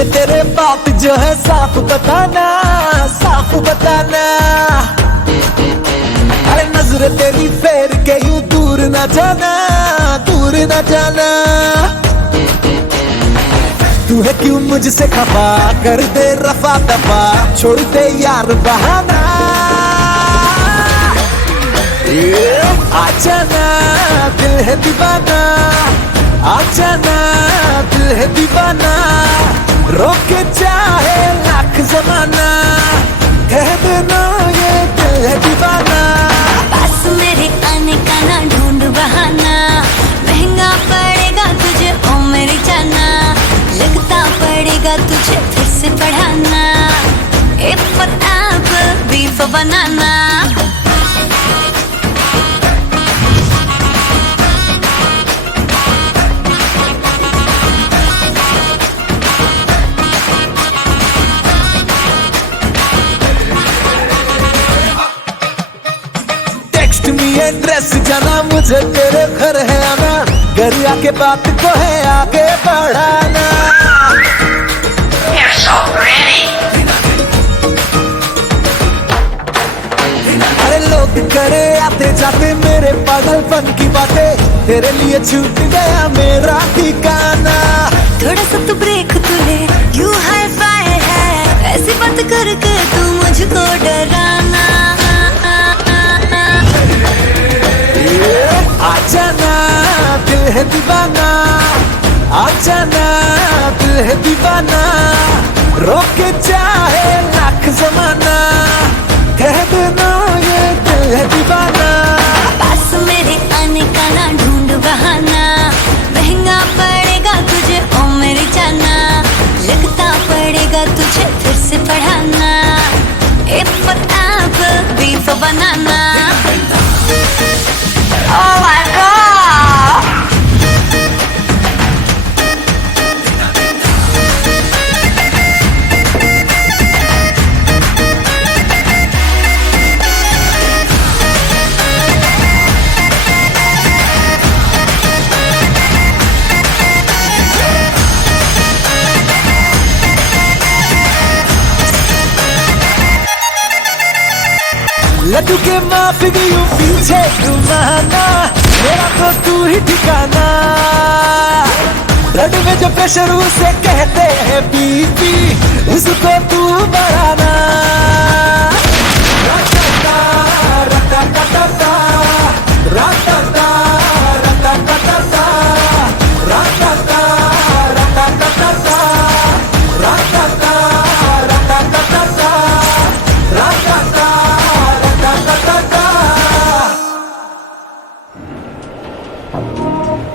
में तेरे बात जो है साफ बताना, साफ बताना। अरे नजर तेरी फेर के यूं दूर न जाना, दूर न जाना। तू है क्यों मुझसे खफा, कर दे रफा दफा, छोड़ दे यार बहाना। आजा ना दिल है दीवाना, आजा ना दिल है दीवाना। रोके चाहे लाख जमाना, कह देना ये दिल है दीवाना। पास मेरे आने का ना ढूंढ बहाना, महंगा पड़ेगा तुझे ओ मेरी जाना। लगता पड़ेगा तुझे फिर से पढ़ाना, A for apple, B for banana. Address जाना, मुझे तेरे घर है आना, घर आके बात को है आगे बढ़ाना। You're so pretty. अरे लोग करे आते जाते मेरे पागलपन की बातें, तेरे लिए छूट गया मेरा ठिकाना। थोड़ा सा तो ब्रेक तू ले, यू हाई फाई है, ऐसी बात करके तू मुझको डराना। आजा ना दिल है दीवाना, आजा ना दिल है दीवाना। रोके चाहे लाख जमाना, कह देना ये दिल है दीवाना। पास मेरे आने का ना ढूंढ बहाना, महंगा पड़ेगा तुझे ओ मेरी जाना। लगता पड़ेगा तुझे फिर से पढ़ाना, A for apple, B for banana. Oh my God! Laddu के माफ यूं पीछे घुमाना, मेरा तो तू ही ठिकाना। ब्लड में जो प्रेशर उसे कहते हैं बीपी, उसको तू बढ़ाना।